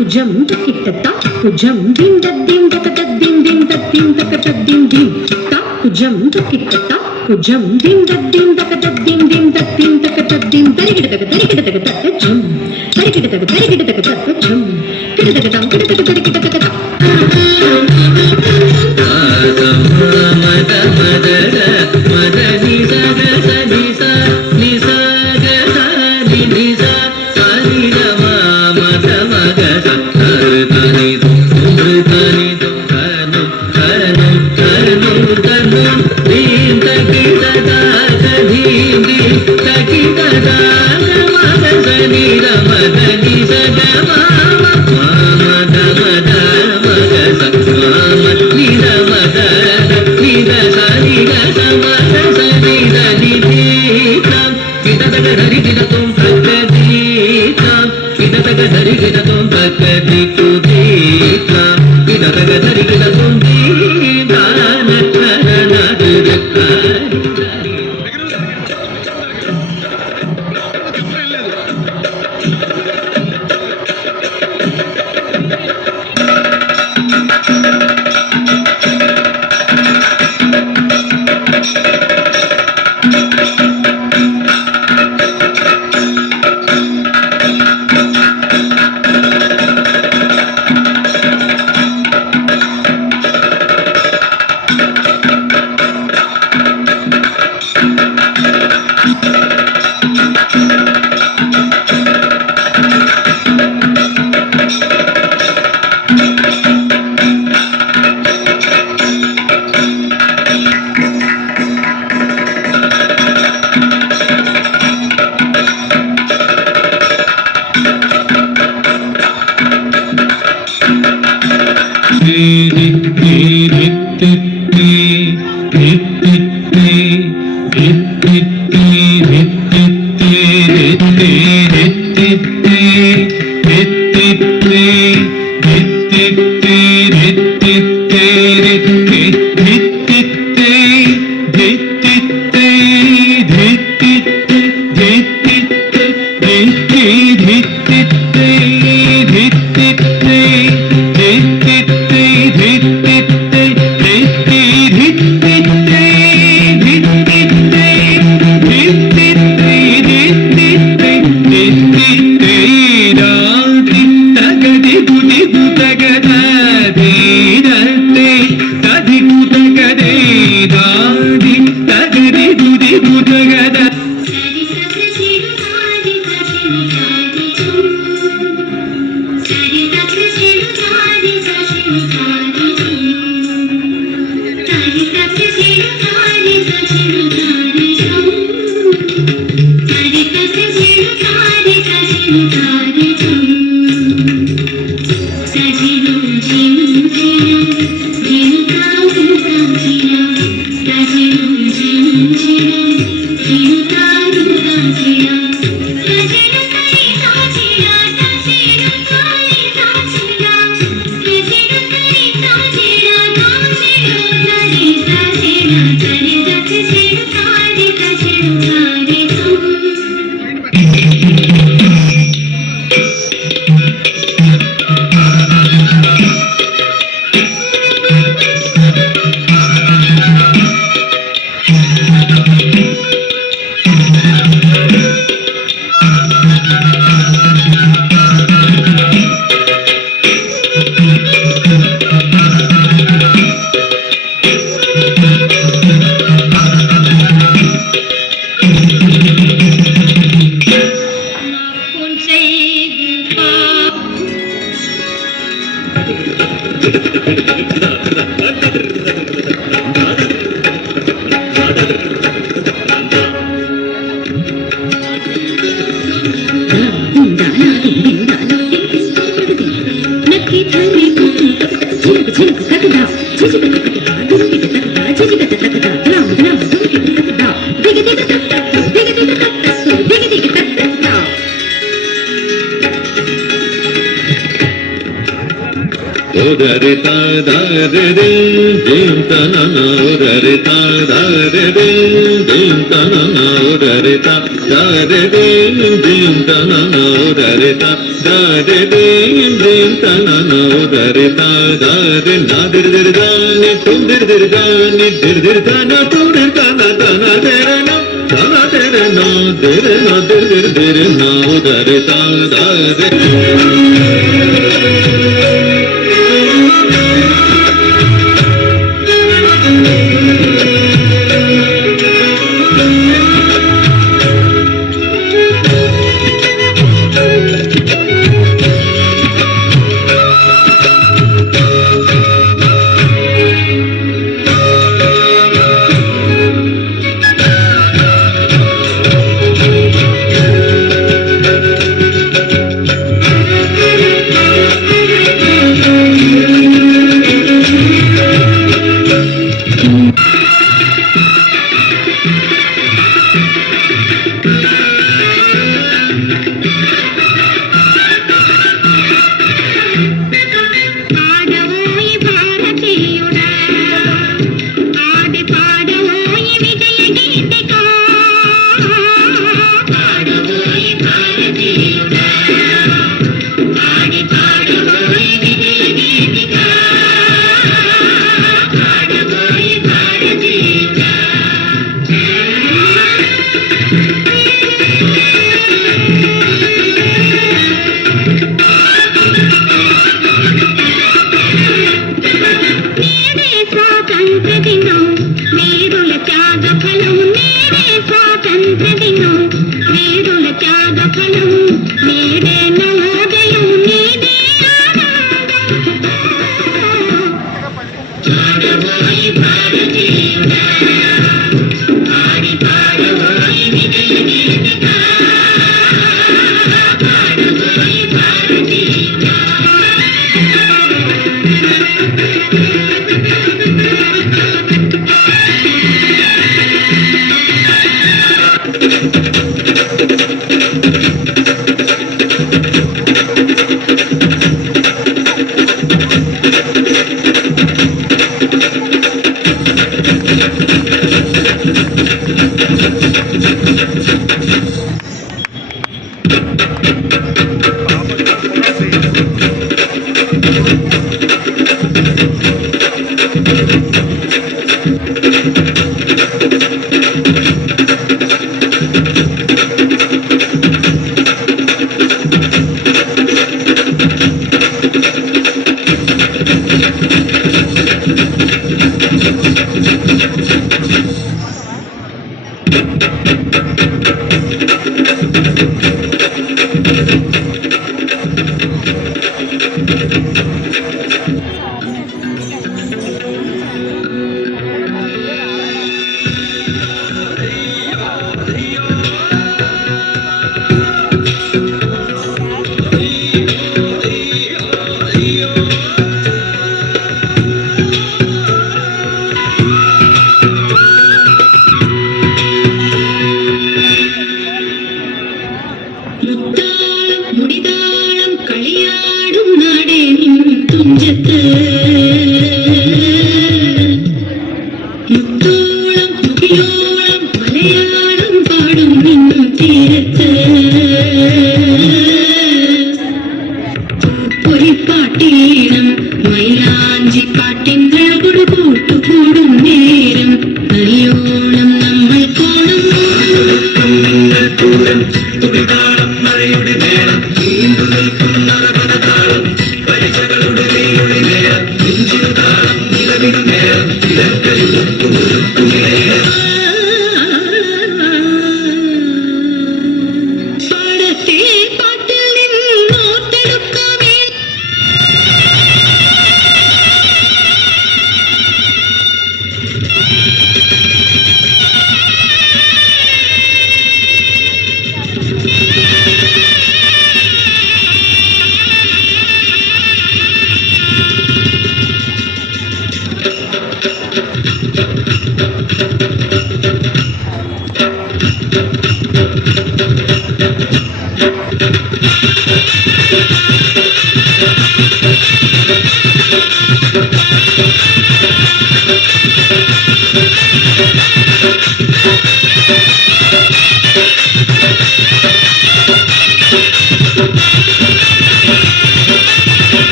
కుజం కిట్టత కుజం దిం దద్దిం దకదద్దిం దిం దద్దిం దకదద్దిం దిం త కుజం కిట్టత కుజం దిం దద్దిం దకదద్దిం దిం దద్దిం దకదద్దిం దరిగిడదక దరిగిడదక దచ్చం దరిగిడదక దరిగిడదక దచ్చం కిడదకదం కిడదక దరిగిడదక మద మదర మదని సగ సని స ని స గ స ని ని స సని ర మ మద మగ స ధని ధని ధను ధను ధను ధను దీం తకి సదా ధీం దీం తకి సదా మద సని ర మదని సగ మ మద మద మగ స మ ని ర మద ని ర సని ర స మద సని ర ని ధీం విదదగ ధరి విదతం ప్రకదీతం విదదగ ధరి విదతం ప్రకది కుదీతం విదదగ ధరి విదతం Deewana కరణ Udari ta da re re, dim ta na na. Udari ta da re re, dim ta na na. Udari ta da re re, dim ta na na. Udari ta da re re, dim ta na na. Udari ta da re na dir dir da ni tum dir dir da ni dir dir da na tum dir da na da na dir na da na dir na dir na dir dir dir na. Udari ta da re.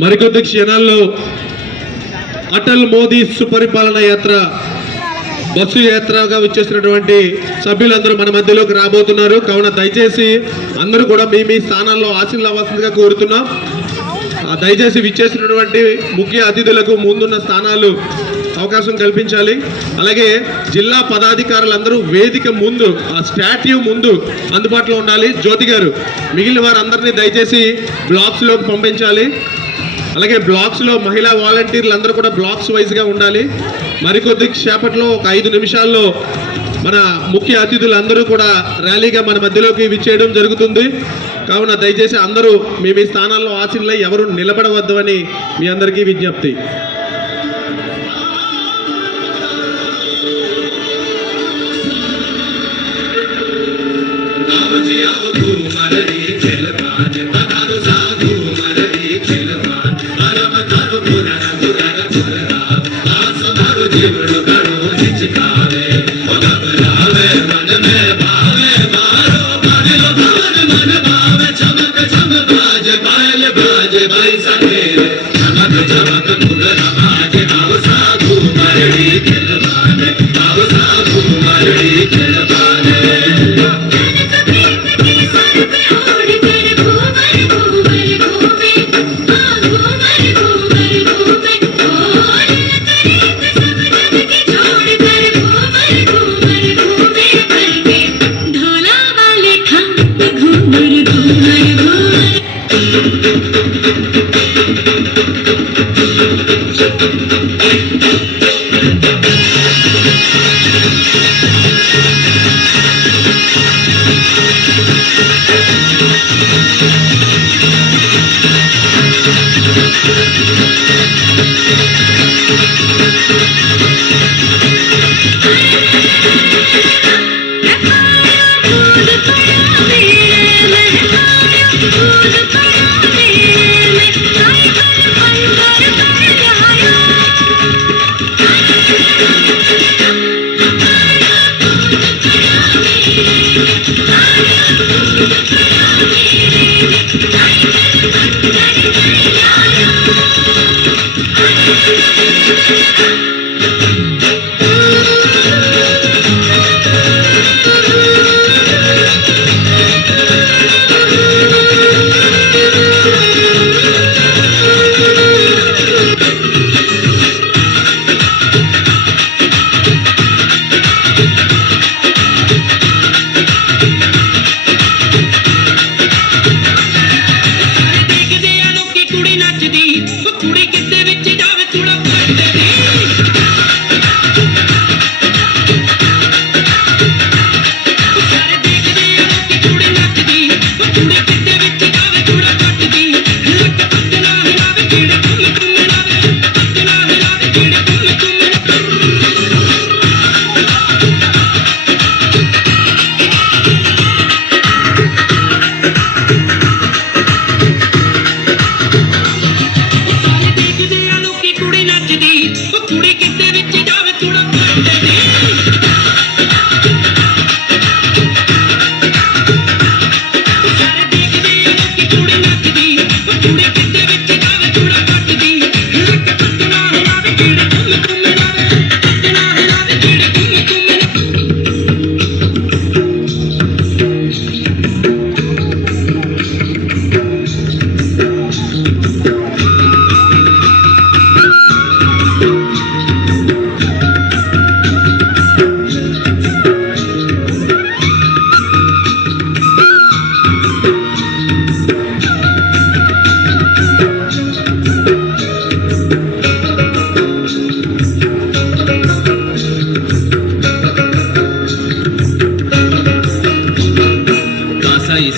మరికొద్ది క్షణాల్లో అటల్ మోదీ సుపరిపాలన యాత్ర bus యాత్రగా విచ్చేసినటువంటి సభ్యులందరూ మన మధ్యలోకి రాబోతున్నారు. కావున దయచేసి అందరూ కూడా మీ మీ స్థానాల్లో ఆశీనులు అవ్వాల్సిందిగా కోరుతున్నాం. దయచేసి విచ్చేసినటువంటి ముఖ్య అతిథులకు ముందున్న స్థానాలు అవకాశం కల్పించాలి. అలాగే జిల్లా పదాధికారులందరూ వేదిక ముందు ఆ స్టాట్యూ ముందు అందుబాటులో ఉండాలి. జ్యోతి గారు మిగిలిన వారందరినీ దయచేసి బ్లాక్స్లోకి పంపించాలి. అలాగే బ్లాక్స్లో మహిళా వాలంటీర్లు అందరూ కూడా బ్లాక్స్ వైజ్గా ఉండాలి. మరికొద్ది సేపట్లో ఒక 5 నిమిషాల్లో మన ముఖ్య అతిథులందరూ కూడా ర్యాలీగా మన మధ్యలోకి విచ్చేయడం జరుగుతుంది. కావున దయచేసి అందరూ మీ మీ స్థానాల్లో ఆశీనులై ఎవరు నిలబడవద్దు అని మీ అందరికీ విజ్ఞప్తి.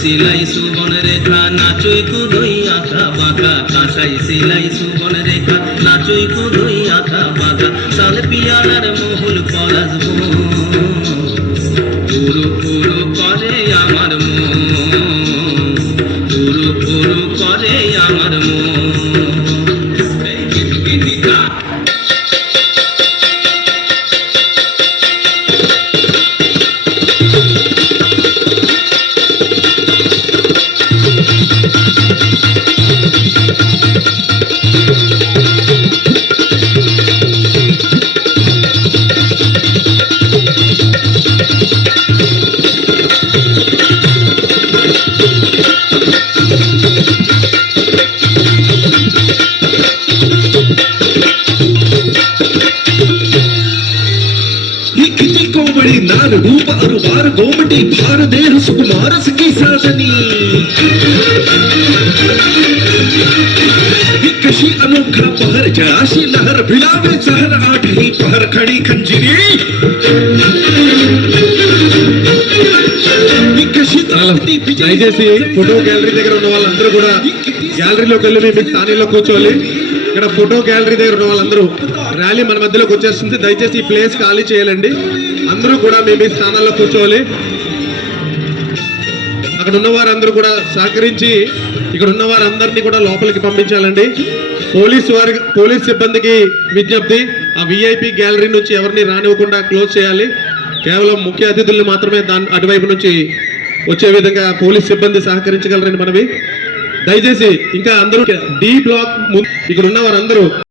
সিলাই সুবন রেখা নাচই কুদই আঁকা বাঁকা কাঁসাই সিলাই সুবন রেখা নাচই কুদই আঁকা বাঁকা সাল পিয়ালার মহুল পলাশবো পুরো পুরো করে আমার মন পুরো পুরো করে আমার মন नार रूप अरुवार गोमटी भार देह सुकुमार सकी साजनी विकशी अनोखा पहर जयाशी लहर भिलावे सहर आठ ही पहर खड़ी खंजरी దయచేసి ఫోటో గ్యాలరీ దగ్గర ఉన్న వాళ్ళందరూ కూడా గ్యాలరీలోకి వెళ్ళి మీ స్థానంలో కూర్చోవాలి. ఇక్కడ ఫోటో గ్యాలరీ దగ్గర ఉన్న వాళ్ళందరూ ర్యాలీ మన మధ్యలోకి వచ్చేస్తుంది. దయచేసి ఈ ప్లేస్ ఖాళీ చేయాలండి. అందరూ కూడా మీ స్థానాల్లో కూర్చోవాలి. అక్కడ ఉన్న వారందరూ కూడా సహకరించి ఇక్కడ ఉన్న వారందరినీ కూడా లోపలికి పంపించాలండి. పోలీస్ సిబ్బందికి విజ్ఞప్తి, ఆ విఐపి గ్యాలరీ నుంచి ఎవరిని రానివ్వకుండా క్లోజ్ చేయాలి. కేవలం ముఖ్య అతిథుల్ని మాత్రమే అటువైపు నుంచి వచ్చే విధంగా పోలీస్ సిబ్బంది సహకరించగలరని మనవి. దయచేసి ఇంకా అందరూ డి బ్లాక్ ఇక్కడ ఉన్న వారందరూ